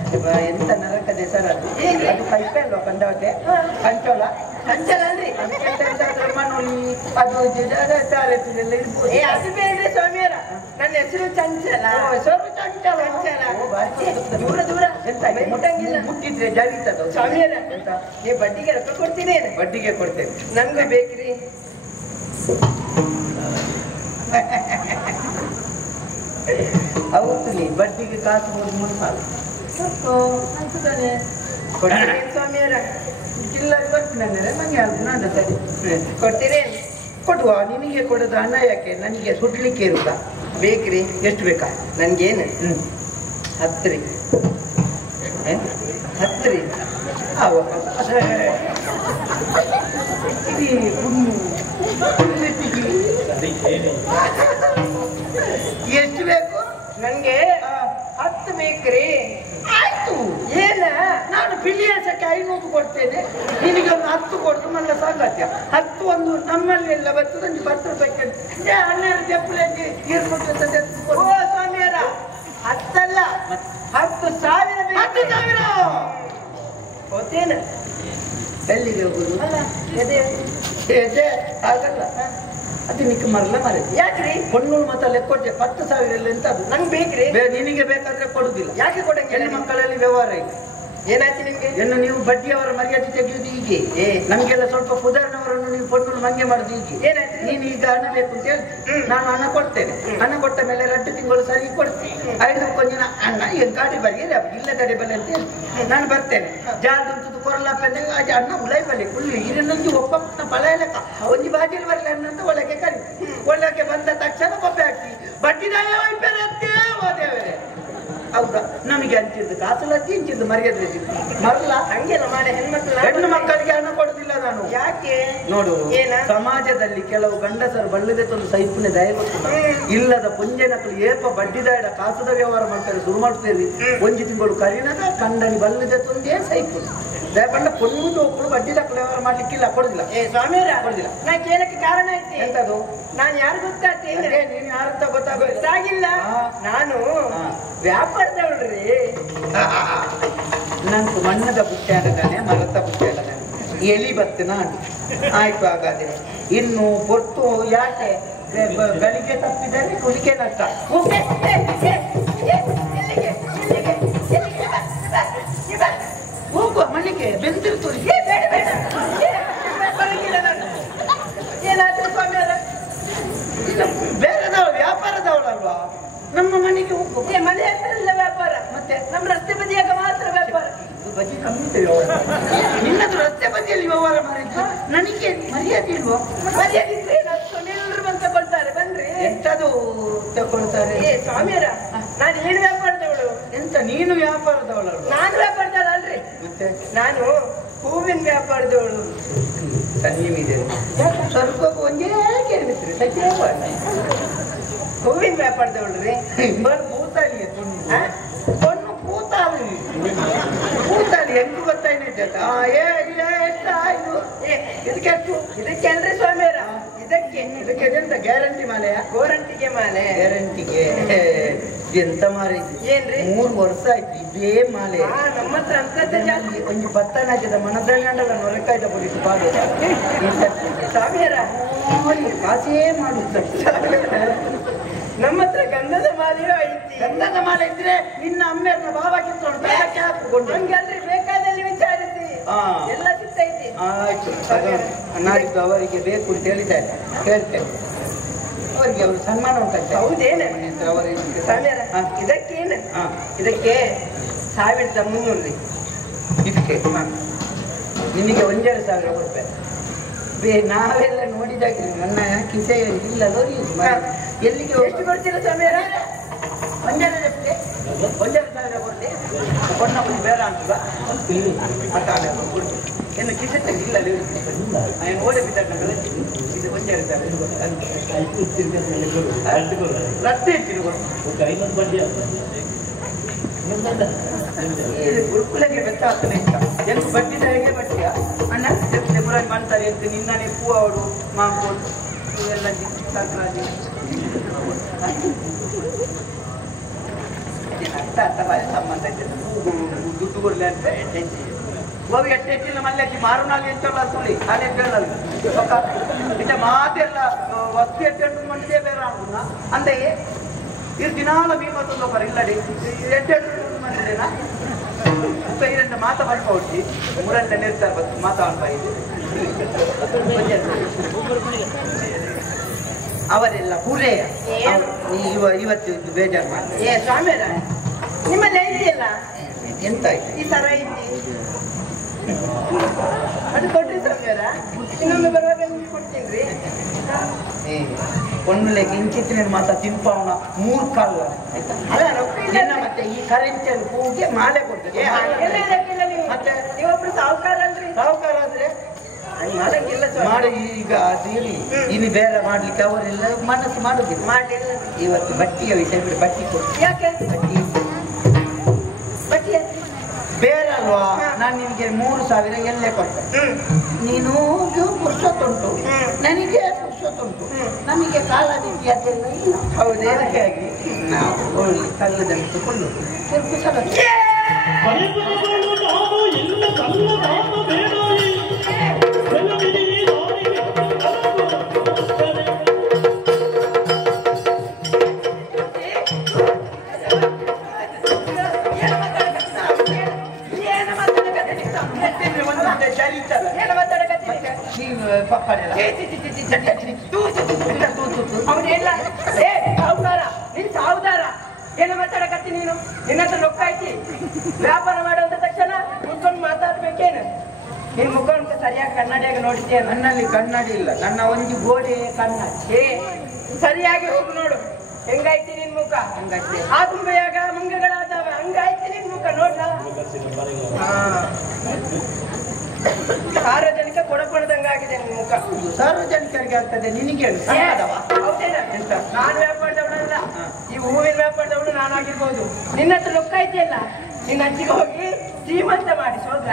ಎಂತ ನರಕದ ಹೆಸರು ಅದು ಅದು ಕೈಪೆ ಅಲ್ವಾ ಕಂಡವತೆ ಕಂಚೋಲ ಕಂಚಲ ಅಲ್ರಿ ಮನೋಲಿ ಅದು ತಾಲೂಕಿನೆಲ್ಲ ಇರ್ಬೋದು ಅದು ಬೇಡ್ರಿ ಸ್ವಾಮಿಯರ ನನ್ನ ಹೆಸರು ಚಂಚಲ ಹೆಸರು ಚಂಚಲ ದೂರ ದೂರ ಎಂತ ಮುಟ್ಟಂಗಿಲ್ಲ ಮುಟ್ಟಿದ್ರೆ ಜರಿತದ ಸ್ವಾಮಿಯರ ಎಂತ ಈ ಬಡ್ಡಿಗೆ ರೊಕ್ಕ ಕೊಡ್ತೀನಿ ಬಡ್ಡಿಗೆ ಕೊಡ್ತೇನೆ ನನ್ಗೂ ಬೇಕ್ರಿ ಅವತ್ತು ಬಡ್ಡಿಗೆ ಕಾಸು ಮುನ್ಸಾಲ ಸ್ವಾಮಿಯವರ ಇಲ್ಲ ಬರ್ತೀನಿ ನಂಗೆ ನಾನು ಸರಿ ಕೊಡ್ತೀರಿ ಕೊಡುವ ನಿನಗೆ ಕೊಡೋದು ಹಣ ಯಾಕೆ ನನಗೆ ಸುಡ್ಲಿಕ್ಕೆ ಇರುತ್ತಾ ಬೇಕ್ರಿ ಎಷ್ಟು ಬೇಕಾ ನನ್ಗೇನು 10 ರೀ 10 ರೀ ಎಷ್ಟು ಬೇಕು ನನ್ಗೆ 10 ಬೇಕ್ರಿ ಆಯ್ತು ಏನ ನಾನು ಪಿಲಿಯಾಸಕ್ಕೆ 500 ಕೊಡ್ತೇನೆ ನಿನಗೆ ಒಂದು 10 ಕೊಡ್ತು ಮಲ್ಲ ಸಾಗತ್ಯ 10 ಒಂದು ನಮ್ಮಲ್ಲಿ ಎಲ್ಲ ಬರ್ತದೆ 10 ರೂಪಾಯಿ ಹನ್ನೆರಡು ಜಪ್ಪಲೆ ಓ ಸ್ವಾಮಿಯರ 10 ಅಲ್ಲ 10,000 10,000 ಹೋತೇನ ಎಲ್ಲಿಗೆ ಹೋಗುದು ಅಲ್ಲ ಎದೆ ಆಗಲ್ಲ ಅದು ನಿಕ್ಕೆ ಮರಲ್ಲ ಮರ ಯಾಕ್ರಿ ಹೊನ್ನೂರು ಮತ್ತೆ ಲೆಕ್ಕೊಟ್ಟೆ 10,000 ಎಂತ ಅದು ನಂಗೆ ಬೇಕ್ರಿ ನಿನಗೆ ಬೇಕಾದ್ರೆ ಕೊಡುದಿಲ್ಲ ಯಾಕೆ ಕೊಡಂಗೆ ಹೆಣ್ಣು ಮಕ್ಕಳಲ್ಲಿ ವ್ಯವಹಾರ ಇದೆ ಏನಾಯ್ತು ನಿಮ್ಗೆ ಇನ್ನು ನೀವು ಬಡ್ಡಿಯವರ ಮರ್ಯಾದೆ ತೆಗೆಯುವುದು ಹೀಗೆ ನಮ್ಗೆಲ್ಲ ಸ್ವಲ್ಪ ಉದಾಹರಣೆಯವರನ್ನು ನೀವು ಕೊಟ್ಟು ಮಂಗೆ ಮಾಡುದು ಹೀಗೆ ಏನಾಯ್ತು ನೀನು ಈಗ ಹಣ ಬೇಕು ಅಂತ ಹೇಳಿ ನಾನು ಹಣ ಕೊಡ್ತೇನೆ ಹಣ ಕೊಟ್ಟ ಮೇಲೆ 2 ತಿಂಗಳು ಸರಿ ಕೊಡ್ತೇನೆ 5 ಕೊಂಚಿನ ಅಣ್ಣ ಏನ್ ಗಾಡಿ ಬರಿ ಇಲ್ಲ ಗಾಡಿ ಬಲಿ ಅಂತ ಹೇಳಿ ನಾನು ಬರ್ತೇನೆ ಜಾರ್ದು ಕೊರಲಪ್ಪೆ ಅಣ್ಣ ಉಳೈ ಬಲಿ ಫುಲ್ಲಿ ಇದನ್ನೊಂದು ಒಪ್ಪ ಬಲ ಲೆಕ್ಕ ಒಂದು ಬಾಜಿಲ್ ಬರಲಿ ಅನ್ನಂತ ಒಳಗೆ ಕರಿ ಒಳಗೆ ಬಂದ ತಕ್ಷಣ ಕೊಪ್ಪೆ ಹಾಕಿ ಬಡ್ಡಿದಾಯ ವೈಪರ್ಯತೆ ಹೋದೇವರೇ ಹೌದಾ ನಮಗೆ ಅಂತಿದ್ದು ಕಾಸಲತ್ತಿ ಇಂಚಿದ್ದು ಮರ್ಯಾದೆ ಮರಲ್ಲ ಹಂಗೆಲ್ಲ ಮಾಡಿ ಹೆಣ್ಣು ಮಕ್ಕಳಿಗೆ ಹಣ ಕೊಡುದಿಲ್ಲ ನಾನು ಯಾಕೆ ನೋಡು ಏನ ಸಮಾಜದಲ್ಲಿ ಕೆಲವು ಗಂಡಸರು ಬಳ್ಳಿದೆ ತಂದು ಸೈಪುಣ್ಯ ದಯಗೊತ್ತು ಇಲ್ಲದ ಪುಂಜನಕಲು ಏಪ ಬಡ್ಡಿದಾಯಡ ಕಾಸದ ವ್ಯವಹಾರ ಮಾಡ್ತಾರೆ ಶುರು ಮಾಡ್ತೇವೆ ಒಂಜಿ ತಿಂಗಳು ಕರಿನದ ಕಂಡನಿ ಬಲ್ಲಿದೆ ತಂದೇ ಸೈಪುಣ್ಯ ದಯಪಂಡ ಕೊಡುವುದು ಒಬ್ಬರು ಬಡ್ಡಿದಕ್ಕಲು ವ್ಯವಹಾರ ಮಾಡ್ಲಿಕ್ಕಿಲ್ಲ ಕೊಡುದಿಲ್ಲ ಸ್ವಾಮಿಯವರ ಕೊಡುದಿಲ್ಲ ನಾ ಕೇಳಕ್ಕೆ ಕಾರಣ ಐತಿ ಎಂತದು ನಾನು ಯಾರು ಗೊತ್ತಾಗ್ತೇನೆ ನೀನು ಯಾರಂತ ಗೊತ್ತಾಗೋದು ಗೊತ್ತಾಗಿಲ್ಲ ನಾನು ವ್ಯಾಪಾರದವಳ್ರಿ ನಂಗೆ ಮಣ್ಣದ ಬುಟ್ಟೆ ಆಗದಾನೆ ಮರದ ಬುಟ್ಟೆ ಆಗದಾನೆ ಎಲಿ ಬತ್ತು ನಾನು ಆಯ್ತು ಹಾಗಾದ್ರೆ ಇನ್ನು ಹೊತ್ತು ಯಾಕೆ ಗಳಿಗೆ ತಪ್ಪಿದರೆ ಕುಲಿಕೆ ನಷ್ಟ ಹೋಗುವ ಮನೆಗೆ ಬೆಂದಿರ್ತು ಏನಾದ್ರು ಸ್ವಾಮಿಯವರ ಬೇರೆದವಳು ವ್ಯಾಪಾರದವಳಲ್ವಾ ನಮ್ಮ ಮನೆಗೆ ಹೋಗು ಮನೆ ಹತ್ರ ವ್ಯಾಪಾರ ಮತ್ತೆ ನಮ್ಮ ರಸ್ತೆ ಬದಿಯಾಗ ಮಾತ್ರ ವ್ಯಾಪಾರ ಬಜಿ ಕಮ್ಮಿ ನಿನ್ನದು ರಸ್ತೆ ಬದಿಯಲ್ಲಿ ವ್ಯವಹಾರ ಮಾಡಿದ್ದು ನನಗೆ ಮರ್ಯಾದೆ ಇಲ್ವಾ ಮರ್ಯಾದೆ ಇದ್ರೆ ಎಲ್ಲರೂ ಬಂದು ತಗೊಳ್ತಾರೆ ಬನ್ರಿ ಎಂತದು ತಗೊಳ್ತಾರೆ ಸ್ವಾಮಿಯವರ ನಾನು ಏನು ವ್ಯಾಪಾರದವಳು ಎಂತ ನೀನು ವ್ಯಾಪಾರದವಳಲ್ವ ನಾನು ವ್ಯಾಪಾರದವಳು ಅಲ್ರಿ ಮತ್ತೆ ನಾನು ಹೂವಿನ ವ್ಯಾಪಾರದವಳು ಸನ್ನಿವಿದೆ ಸ್ವಲ್ಪ ಒಂದೇ ಕೇಳಿದ್ರಿ ಸತ್ಯ ಹೂವಿನ ವ್ಯಾಪಾರದವಳ್ರಿ ಭೂತಾಳಿ பொண்ணு பூத்தாளி பூத்தாளಿ ಹೆಂಗ್ ಗೊತ್ತಾಯ್ತು ಇದಕ್ಕೆ ಅಲ್ರಿ ಸ್ವಾಮಿಯವರ ಇದಕ್ಕೆ ಎಂತ ಗ್ಯಾರಂಟಿ ಮಾಲೆಯಾ ಗೋರಂಟಿಗೆ ಮಾಲೆ ಗ್ಯಾರಂಟಿಗೆ ಎಂತ ಮಾಲೆ ಏನ್ರಿ 3 ವರ್ಷ ಆಯ್ತು ಇದೇ ಮಾಲೆ ನಮ್ಮ ಹತ್ರ ಅಂತದ್ದೇ ಜಾಸ್ತಿ ಒಂದು ಪತ್ತನಾಚದ ಮನದಂಡಲ ನೊರೆಕಾಯ್ದ ಪೊಲೀಸ್ ಪಾಡು ಸ್ವಾಮಿಯವರ ಕಾಸೇ ಮಾಡುತ್ತ ನಮ್ಮ ಹತ್ರ ಗಂಧದ ಮಾಲೆಯೂ ಐತಿ ಗಂಧದ ಮಾಲೆ ಇದ್ರೆ ನಿನ್ನ ಅಮ್ಮೆಯನ್ನ ಭಾವ ಕಿತ್ಕೊಂಡು ಹಾಕಿಕೊಂಡು ಹಂಗಲ್ರಿ ಬೇಕಾದಲ್ಲಿ ವಿಚಾರಿಸಿ ಎಲ್ಲ ಸಿಗ್ತೈತಿ ಆಯ್ತು ನಾಡಿದ್ದು ಅವರಿಗೆ ಬೇಕು ಅಂತ ಹೇಳಿದ್ದಾರೆ ಹೇಳ್ತೇನೆ ಅವರಿಗೆ ಅವರು ಸನ್ಮಾನ ಉಂಟಂತೆ ಹೌದೇನೆ ಸ್ವಾಮಿಯವರ ಇದಕ್ಕೇನು ಇದಕ್ಕೆ 1300 ರೀ ಇದಕ್ಕೆ ನಿನಗೆ 1,500 ರೂಪಾಯಿ ನಾವೆಲ್ಲ ನೋಡಿದಾಗ ನನ್ನ ಕಿಸೆ ಇಲ್ಲ ಎಲ್ಲಿಗೆ ಎಷ್ಟು ಕೊಡ್ತೀರಾ ಸ್ವಾಮಿಯವರ 1,500 ಕೊಡ್ಲಿ ಕೊಟ್ಟು ಬೇಡ ಅಂತ ಏನು ಕಿಸೆ ಇಲ್ಲ ಓಡೆ ಬಿದ್ದ ಇದು 1,500 ರಸ್ತೆ ಗುರುಕುಲಕ್ಕೆ ಬೆತ್ತಾಗ್ತಾನೆ ಅಂತ ಎಂದು ಬಡ್ಡಿದಾರಿಗೆ ಬಡ್ಡಿಯ ಅಣ್ಣ ಮುರಾಜ್ ಮಾಡ್ತಾರೆ ಅಂತ ನಿನ್ನನೆ ಪೂ ಅವಡು ಮಾಂಕೋಡು ಇವೆಲ್ಲ ಸಂಕ್ರಾಂತಿ ಸಂಬಂಧ ದುಡ್ಡು ಕೊಡ್ಲಿ ಅಂತ ಹೋಗಿ ಎಟ್ಟಿಲ್ಲ ಮಲ್ಲೆಚ್ಚಿ ಮಾರುನಾಲಿ ಎಂತಲ್ಲ ತುಳಿ ಅದೇ ಕೇಳಲ್ಲ ಇಟ್ಟ ಮಾತೆಲ್ಲ ವಸ್ತು ಎಟ್ಟೆಂಟು ಮಂದಿಗೆ ಬೇರೆ ಆಗುಣ ಅಂದೆಯೇ ಇದು ದಿನಾಲ ಮೀಮತ್ತೊಂದು ಬರ ಇಲ್ಲಡಿ ಎಟ್ಟೆಂಟು ಮಂದಿದೇನಾ ಇರಂಟ ಮಾತ ಬರ್ಕೊಡ್ತಿ ಮೂರಂಟ ನಿರ್ತಾರೆ ಬತ್ತು ಮಾತಾಡ್ತಾ ಇದ್ದು ಅವರೆಲ್ಲ ಪೂರೆಯ ಇವತ್ತು ಬೇಜಾರು ಮಾಡಿ. ಏ ಸ್ವಾಮಿಯರ ನಿಮ್ಮಲ್ಲಿ ಐತಿಯಲ್ಲ ಎಂತ ಆಯ್ತು? ಈ ತರ ಐತಿ ಅದು ಕೊಡ್ರಿ ಸ್ವಾಮಿಯರ. ಇನ್ನೊಮ್ಮೆ ಬರುವಾಗ ನಿಮ್ಗೆ ಕೊಡ್ತೀನಿ. ಒಳ್ಳೆ ಕಿಂಚಿತ್ತಿನ ಮಾತ ತಿನ್ಪವನ 3 ಕಾಲು ಆಯ್ತಾ? ಅಲ್ಲ ರೊಕ್ಕ ಇಲ್ಲ ಮತ್ತೆ ಈ ಕರೆನ್ಸಿಯಲ್ಲಿ ಹೋಗಿ ಮಾಲೆ ಕೊಡ್ತದೆ. ಮತ್ತೆ ನೀವೊಬ್ರು ಸಾಹುಕಾರ ಅಲ್ರಿ? ಸಾಹುಕಾರ ಆದ್ರೆ ಮಾಡಂಗಿಲ್ಲ ಮಾಡಿ. ಈಗ ಅದು ಇರಲಿ, ಇನ್ನು ಬೇರೆ ಮಾಡ್ಲಿಕ್ಕೆ ಅವರೆಲ್ಲ ಮನಸ್ಸು ಮಾಡುದಿಲ್ಲ. ಮಾಡಿಲ್ಲ. ಇವತ್ತು ಬಟ್ಟಿಯ ವಿಷಯ ಬಿಡಿ, ಬಟ್ಟಿ ಕೊಡಿ. ಯಾಕೆ ಬಟ್ಟಿ ಬೇರೆ ಅಲ್ವಾ? ನಾನು ನಿನ್ಗೆ 3,000 ಎಲ್ಲೇ ಕೊಟ್ಟೆ. ನೀನು ಪುರುಷತ್ತುಂಟು, ನನಗೆ ಪುರುಷತ್ತುಂಟು, ನಮಗೆ ಕಾಲ ರೀತಿ ಅದೆಲ್ಲ ಇಲ್ಲ. ಹೌದೇ? ಹಾಗಾಗಿ ನಾವು ಒಳ್ಳೆ ಕಲ್ಲದಲ್ಲಿ ತಗೊಂಡು ಅವನೆಲ್ಲ ಏ ಸಾಹುಕಾರ, ನೀನ್ ಸಾಹುದಾರ ಏನ ಮಾತಾಡಕತ್ತಿ ನೀನು? ನಿನ್ನ ಹತ್ರ ರೊಕ್ಕ ಐತಿ, ವ್ಯಾಪಾರ ಮಾಡುವಂತ ತಕ್ಷಣ ಕುತ್ಕೊಂಡು ಮಾತಾಡ್ಬೇಕೇನು? ನಿನ್ ಮುಖ ಸರಿಯಾಗಿ ಕನ್ನಡಿಯಾಗ ನೋಡ್ತೀಯ? ನನ್ನಲ್ಲಿ ಕನ್ನಡಿ ಇಲ್ಲ, ನನ್ನ ಒಂದು ಗೋಡೆ ಕನ್ನಡಿ. ಏ ಸರಿಯಾಗಿ ಹೋಗಿ ನೋಡು, ಹೆಂಗೈತಿ ನಿನ್ ಮುಖ? ಹಂಗೈತೆ. ಆ ತುಂಬೆಯಾಗ ಮಂಗಗಳಾದವ, ಹಂಗೈತಿ ನಿನ್ ಮುಖ ನೋಡ್ಲ. ಸಾರ್ವಜನಿಕ ಕೊಡಪಣದಂಗಾಗಿದೆ ನಿನ್ ಮುಖ. ಸಾರ್ವಜನಿಕರಿಗೆ ಆಗ್ತದೆ, ನಿನಗೆ ಹೌದೇನ? ಎಂತ ನಾನ್ ವ್ಯಾಪಾರದವಳಲ್ಲ, ಈ ಹೂವಿನ ವ್ಯಾಪಾರದವಳು ನಾನಾಗಿರ್ಬೋದು. ನಿನ್ನ ಹತ್ರ ರೊಕ್ಕ ಐತಿಯಲ್ಲ, ನಿನ್ನ ಅಜ್ಜಿಗೆ ಹೋಗಿ ಶ್ರೀಮಂತ ಮಾಡಿ ಹೋದ್ರ?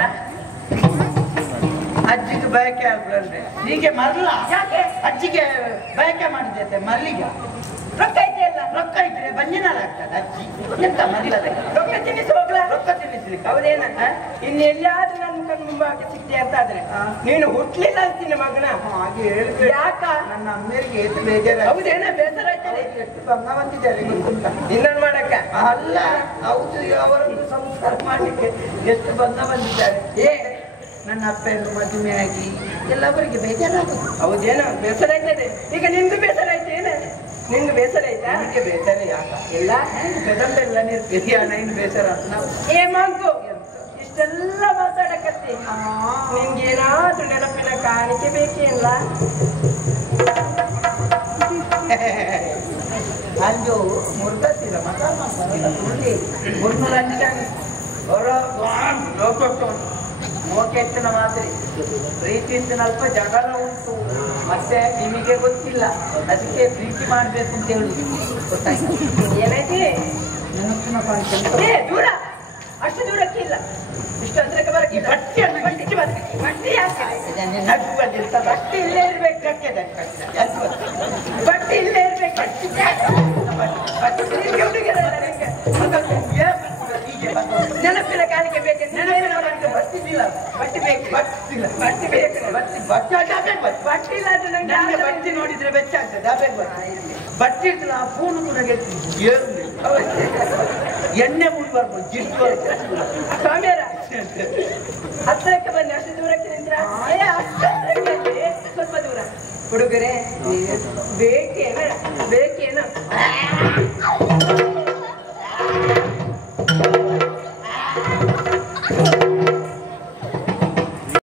ಅಜ್ಜಿಗೆ ಬಯಕೆ ಆಗ್ಬಿಡ್ರೆ ಹೀಗೆ ಮರಲ. ಯಾಕೆ ಅಜ್ಜಿಗೆ ಬಯಕೆ ಮಾಡಿದ್ದೆ ಮರಲಿಗೆ ರೊಕ್ಕ ಐತಿಯಲ್ಲ? ರೊಕ್ಕ ಇದ್ರೆ ಬಂಜಿನಾಲ ಆಗ್ತದೆ ಅಜ್ಜಿ. ಎಂತ ಮರಲದ ರೊಕ್ಕ ತಿನ್ನಿಸಿ ಹೋಗ್ಲ? ರೊಕ್ಕ ತಿನ್ನಿಸ್ಲಿಕ್ಕೆ ಹೌದೇನ? ಇನ್ನೆಲ್ಲಾದ್ರೂ ನನ್ನ ಕಣ್ಣು ಮುಂಬಾಗಿ ಸಿಕ್ತೆ ಅಂತ ಆದ್ರೆ ನೀನು ಹುಟ್ಲಿಲ್ಲ ಅಂತೀನಿ ಮಗನ. ಹಾಗೆ ಹೇಳ್ಬೇಕು. ಯಾಕ? ನನ್ನ ಅಮ್ಮರಿಗೆ ಎಷ್ಟು ಬೇಜಾರ. ಹೌದೇನ? ಬೇಸರ ಆಯ್ತದೆ. ಎಷ್ಟು ಬಂದ ಬಂದಿದ್ದಾರೆ ಗೊತ್ತಿಲ್ಲ. ಇನ್ನೊಂದು ಮಾಡಕ್ಕ ಅಲ್ಲ, ಹೌದು, ಅವರನ್ನು ಸಂಸ್ಕಾರ ಮಾಡ್ಲಿಕ್ಕೆ ಎಷ್ಟು ಬಂದ ಬಂದಿದ್ದಾರೆ. ಏ ನನ್ನ ಅಪ್ಪೆಯನ್ನು ಮದುವೆ ಆಗಿ ಎಲ್ಲವರಿಗೆ ಬೇಜಾರಾಗುತ್ತೆ. ಹೌದೇನೋ? ಬೇಸರ ಆಯ್ತದೆ. ಈಗ ನಿಂದು ಬೇಸರ ಆಯ್ತೇನ? ನಿಂದು ಬೇಸರ ಆಯ್ತಾ? ನನಗೆ ಬೇಸರ ಯಾಕ ಇಲ್ಲ ಗದಂಬೆಲ್ಲ ನಿರ್ತೀಯ ನೈನ್ ಬೇಸರ ನಾವು. ಏ ಮಂಕು, ಇಷ್ಟೆಲ್ಲ ಮಾತಾಡಕತ್ತಿ, ನಿನ್ಗೇನಾದ್ರೂ ನೆನಪಿನ ಕಾಣಿಕೆ ಬೇಕೇನಿಲ್ಲ? ಅಂಜು ಮುರ್ಗತ್ತಿರ ಮತ ಸುಳ್ಳಿ ಮುರ್ನೂರ ಅಂಜಾನೆ ಮೋಕೆತ್ತಿನ ಮಾತ್ರೆ ಪ್ರೀತಿಯಿಂದ ಅಲ್ಪ ಜಗಳ ಉಂಟು. ಮತ್ತೆ ನಿಮಗೆ ಗೊತ್ತಿಲ್ಲ, ಅದಕ್ಕೆ ಪ್ರೀತಿ ಮಾಡ್ಬೇಕು ಅಂತ ಹೇಳುದು. ಗೊತ್ತಾಯ್ತು? ಏನೈತಿ ನೆನಪಿನ ಕಾಣಿಕೆ ಏ ದೂರ, ಅಷ್ಟು ದೂರಕ್ಕೆ ಇಲ್ಲ, ಇಷ್ಟು ಹತ್ರಕ್ಕೆ ಬರಕ್ಕೆ ಇಲ್ಲ. ಬಟ್ಟೆಯನ್ನು ಬಟ್ಟೆ ಬಟ್ಟೆ ಯಾಕೆ? ಬಟ್ಟೆ ಇಲ್ಲೇ ಇರ್ಬೇಕು. ಬಟ್ಟೆ ಇಲ್ಲೇ ಇರ್ಬೇಕು. ನಿನ್ಗೆ ಹುಡುಗಿರಲ್ಲ ನಿನ್ಗೆ. ನೆನಪಿನ ಕಾಣಿಕೆ ಬೇಕು. ನೆನಪಿನ ಕಾಣಿಕೆ ಬರ್ತಿದ್ದಿಲ್ಲ. ಬಟ್ಟೆ ಬೇಕು. ಬಟ್ಟಿಲ್ಲ, ಬಟ್ಟೆ ಬೇಕು. ಬಟ್ಟೆ ಆಗ್ಬೇಕು. ಬಟ್ಟೆ ಇಲ್ಲ ಅಂದ್ರೆ ನಂಗೆ ನನಗೆ ಬಟ್ಟೆ ನೋಡಿದ್ರೆ ಬೆಚ್ಚ ಆಗ್ತದೆ. ಅಬೇಕು ಬಟ್ಟೆ ಇರ್ತಲ್ಲ, ಆ ಫೋನು ನನಗೆ ಎಣ್ಣೆ ಮುಡಿ ಬರ್ಬೋದು. ಜಿಟ್ಟು ಸ್ವಾಮಿಯರ ಹತ್ತಿರಕ್ಕೆ ಬನ್ನಿ. ಅಷ್ಟು ದೂರಕ್ಕೆ ನಿಂತ್ರ ಸ್ವಲ್ಪ ದೂರ. ಹುಡುಗರೇ ಬೇಕೇನ? ಬೇಕೇನ?